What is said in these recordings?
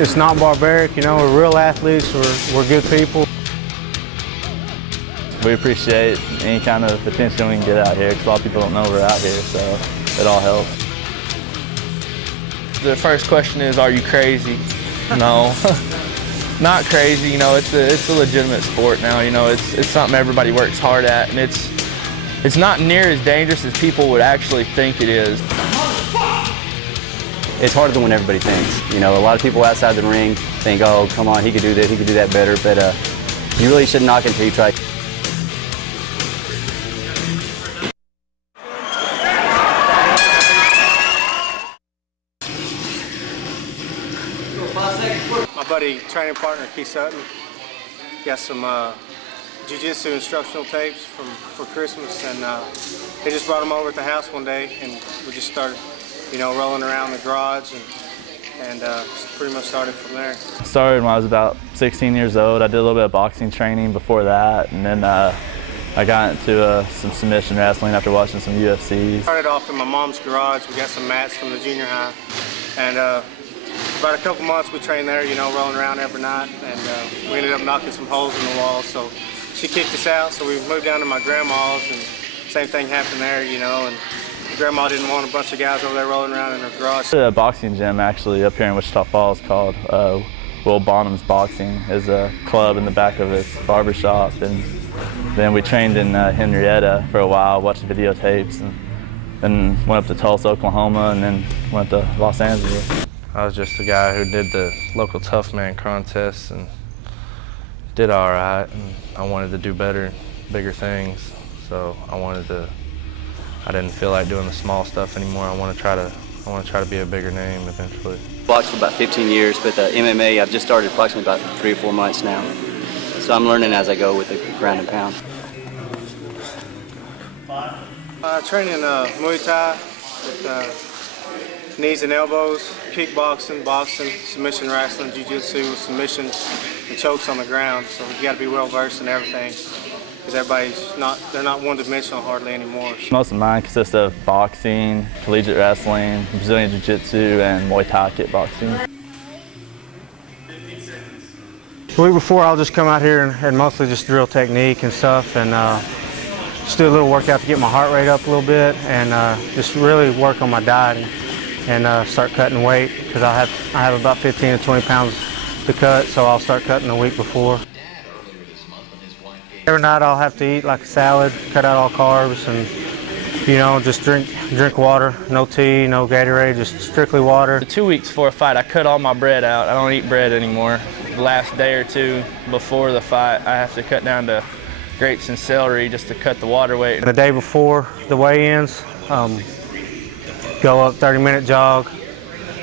it's not barbaric, you know, we're real athletes, we're good people. We appreciate any kind of attention we can get out here because a lot of people don't know we're out here, so it all helps. The first question is, are you crazy? No, not crazy. You know, it's a legitimate sport now. You know, it's something everybody works hard at, and it's not near as dangerous as people would actually think it is. It's harder than what everybody thinks. You know, a lot of people outside the ring think, oh, come on, he could do this, he could do that better, but you really shouldn't knock it until you try. My buddy, training partner Keith Sutton, got some jiu-jitsu instructional tapes for Christmas, and he just brought them over at the house one day, and we just started, you know, rolling around the garage, and pretty much started from there. Started when I was about 16 years old. I did a little bit of boxing training before that, and then I got into some submission wrestling after watching some UFC. Started off in my mom's garage. We got some mats from the junior high, and about a couple months we trained there, you know, rolling around every night, and we ended up knocking some holes in the wall, so she kicked us out, so we moved down to my grandma's, and same thing happened there, you know, and Grandma didn't want a bunch of guys over there rolling around in her garage. A boxing gym actually up here in Wichita Falls called Will Bonham's Boxing. Is a club in the back of his barbershop, and then we trained in Henrietta for a while, watched videotapes, and then went up to Tulsa, Oklahoma, and then went to Los Angeles. I was just a guy who did the local tough man contests and did all right, and I wanted to do better, bigger things. So I didn't feel like doing the small stuff anymore. I want to try to be a bigger name eventually. Boxed for about 15 years, but MMA I've just started approximately about 3 or 4 months now. So I'm learning as I go with the ground and pound. Training Muay Thai with knees and elbows, kickboxing, boxing, submission wrestling, jiu-jitsu with submissions and chokes on the ground. So you got to be well versed in everything, because they're not one-dimensional hardly anymore. Most of mine consist of boxing, collegiate wrestling, Brazilian jiu-jitsu, and Muay Thai kickboxing. The week before, I'll just come out here and mostly just drill technique and stuff, and just do a little workout to get my heart rate up a little bit, and just really work on my diet and start cutting weight, because I have about 15 to 20 pounds to cut, so I'll start cutting the week before. Every night I'll have to eat like a salad, cut out all carbs, and you know, just drink water, no tea, no Gatorade, just strictly water. 2 weeks before a fight, I cut all my bread out. I don't eat bread anymore. The last day or two before the fight, I have to cut down to grapes and celery just to cut the water weight. The day before the weigh-ins, go up 30-minute jog,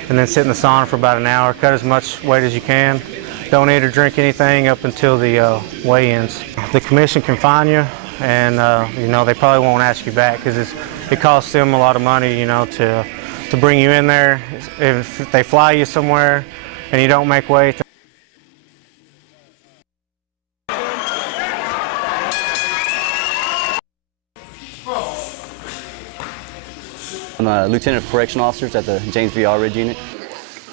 and then sit in the sauna for about an hour. Cut as much weight as you can. Don't eat or drink anything up until the weigh-ins. The commission can fine you, and you know, they probably won't ask you back, because it costs them a lot of money, you know, to bring you in there. If they fly you somewhere and you don't make weight. I'm a lieutenant of correctional officers at the James V. Allred unit.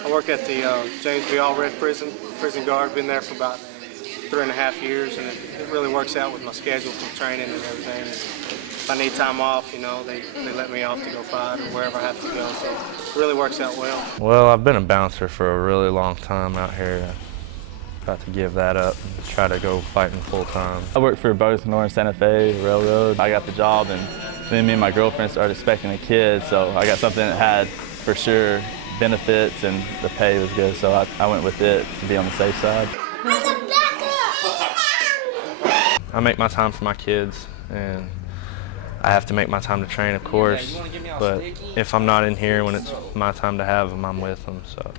I work at the James V. Allred prison guard. Been there for about 3.5 years, and it really works out with my schedule from training and everything. If I need time off, you know, they let me off to go fight or wherever I have to go, so it really works out well. Well, I've been a bouncer for a really long time out here. About to give that up and try to go fighting full time. I worked for both Northern Santa Fe Railroad. I got the job, and then me and my girlfriend started expecting a kid, so I got something that had, for sure, benefits, and the pay was good, so I went with it to be on the safe side. I make my time for my kids, and I have to make my time to train, of course, but if I'm not in here when it's my time to have them, I'm with them, so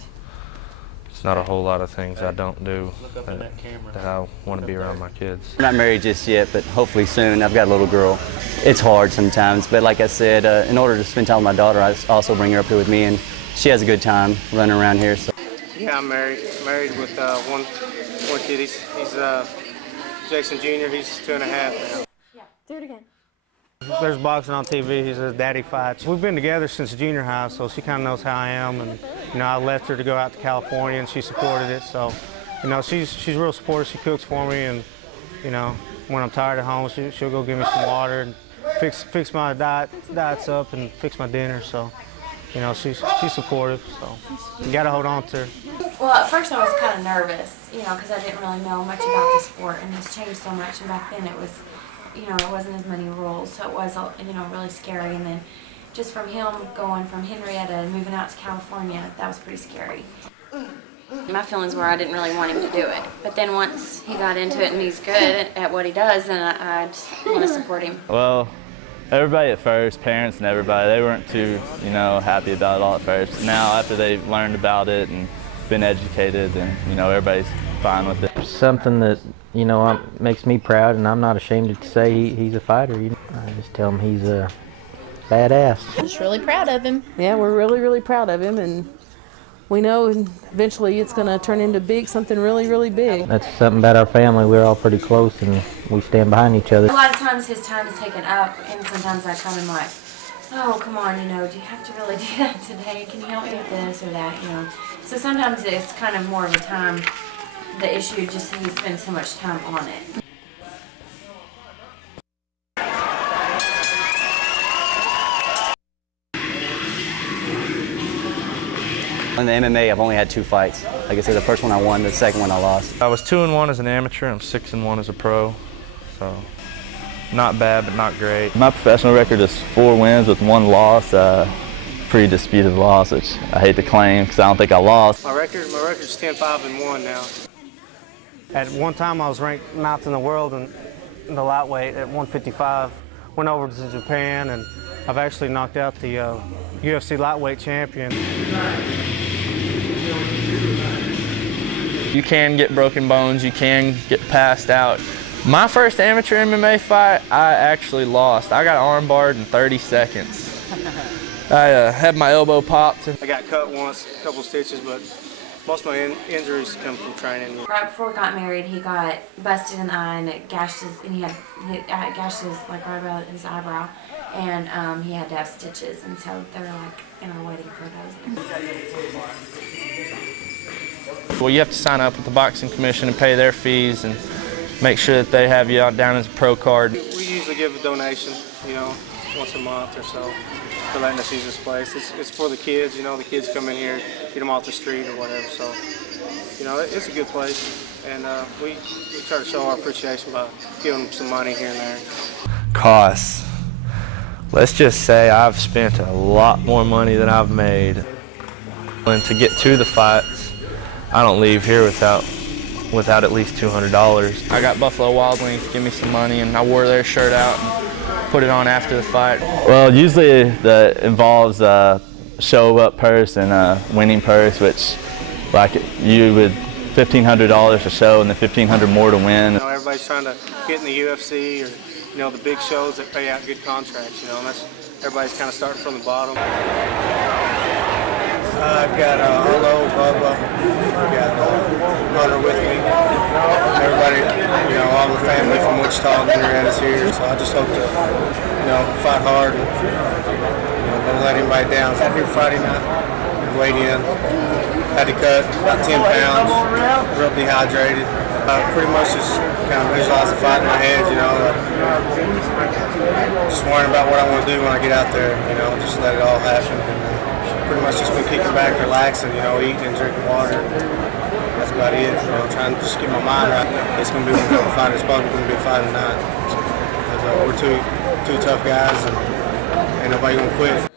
it's not a whole lot of things I don't do that I want to be around my kids. I'm not married just yet, but hopefully soon. I've got a little girl. It's hard sometimes, but like I said, in order to spend time with my daughter, I also bring her up here with me, and she has a good time running around here. So. Yeah, I'm married with one kid. He's Jason Jr. He's 2.5 now. Yeah, do it again. There's boxing on TV. He says, "Daddy fights." We've been together since junior high, so she kind of knows how I am, and You know, I left her to go out to California, and she supported it. So, you know, she's real supportive. She cooks for me, and you know, when I'm tired at home, she'll go give me some water and fix my diets up and fix my dinner. So, you know, she's supportive. So, you gotta hold on to her. Well, at first I was kind of nervous, you know, because I didn't really know much about the sport, and it's changed so much. And back then it was, you know, it wasn't as many rules, so it was, you know, really scary. And then just from him going from Henrietta and moving out to California, that was pretty scary. My feelings were I didn't really want him to do it, but then once he got into it and he's good at what he does, then I just want to support him. Well, everybody at first, parents and everybody, they weren't too, you know, happy about it all at first. Now, after they learned about it and been educated, and you know, everybody's fine with it. Something that, you know, makes me proud, and I'm not ashamed to say he's a fighter. You know, I just tell him he's a badass. Just really proud of him. Yeah, we're really, really proud of him, and we know eventually it's going to turn into something really, really big. That's something about our family. We're all pretty close, and we stand behind each other. A lot of times his time is taken up, and sometimes I tell him like, oh, come on, you know, do you have to really do that today? Can you help me with this or that, you know? So sometimes it's kind of more of a time, the issue, just that he spends so much time on it. In the MMA, I've only had 2 fights. Like I said, the first one I won, the second one I lost. I was 2-1 as an amateur. I'm 6-1 as a pro. So not bad, but not great. My professional record is 4 wins with 1 loss. Pretty disputed loss, which I hate to claim because I don't think I lost. My record's 10-5-1 now. At one time, I was ranked 9th in the world in the lightweight at 155. Went over to Japan, and I've actually knocked out the UFC lightweight champion. You can get broken bones, you can get passed out. My first amateur MMA fight, I actually lost. I got armbarred in 30 seconds. I had my elbow popped. I got cut once, a couple stitches, but most of my injuries come from training. Right before we got married, he got busted in the eye, and it gashed his, and he gashed his, like, right about his eyebrow, and he had to have stitches, and so they were like in our wedding photos. Well, you have to sign up with the Boxing Commission and pay their fees and make sure that they have you out down as a pro card. We usually give a donation, you know, once a month or so for letting us use this place. It's for the kids, you know, the kids come in here, get them off the street or whatever, so, you know, it's a good place, and we try to show our appreciation by giving them some money here and there. Costs. Let's just say I've spent a lot more money than I've made. And to get to the fights, I don't leave here without at least $200. I got Buffalo Wild Wings to give me some money, and I wore their shirt out and put it on after the fight. Well, usually that involves a show-up purse and a winning purse, which, like, you would $1,500 a show and then $1,500 more to win. You know, everybody's trying to get in the UFC or, you know, the big shows that pay out good contracts, you know, and everybody's kind of starting from the bottom. I've got Arlo, Bubba, I've got Hunter with me. Everybody, you know, all the family from Wichita and Henrietta's here, so I just hope to, you know, fight hard and, you know, don't let anybody down. I was out here Friday night, weighed in, had to cut about 10 pounds, real dehydrated. Pretty much just kind of visualize the fight in my head, you know, just worrying about what I want to do when I get out there, you know, just let it all happen. Pretty much just been kicking back, relaxing, you know, eating and drinking water. That's about it, you know, trying to just get my mind right. It's going to be one hell of a fight. It's probably going to be a fight tonight. Because we're two tough guys, and ain't nobody going to quit.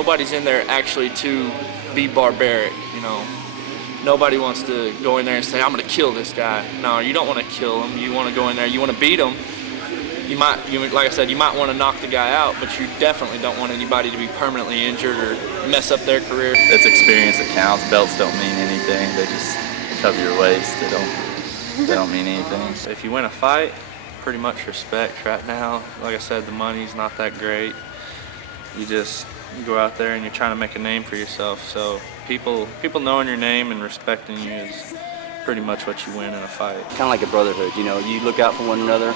nobody's in there actually to be barbaric, you know. Nobody wants to go in there and say, I'm going to kill this guy. No, you don't want to kill him. You want to go in there, you want to beat him. Like I said, you might want to knock the guy out, but you definitely don't want anybody to be permanently injured or mess up their career. It's experience that counts. Belts don't mean anything. They just cover your waist. They don't mean anything. If you win a fight, pretty much respect right now. Like I said, the money's not that great. You just go out there and you're trying to make a name for yourself. So people knowing your name and respecting you is pretty much what you win in a fight. Kind of like a brotherhood, you know. You look out for one another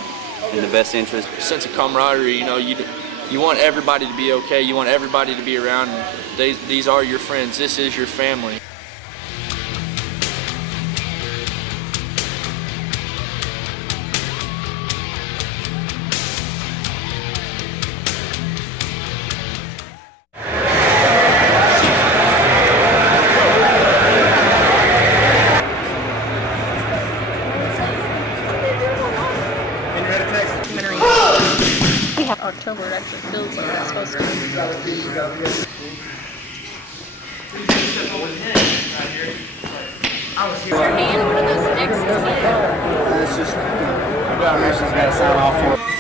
in the best interest. Sense of camaraderie, you know, you want everybody to be okay. You want everybody to be around. These are your friends. This is your family. October, it actually feels like it's supposed to. Your hand, what are those X's? It's just, I've got a mission, got to sign off for it.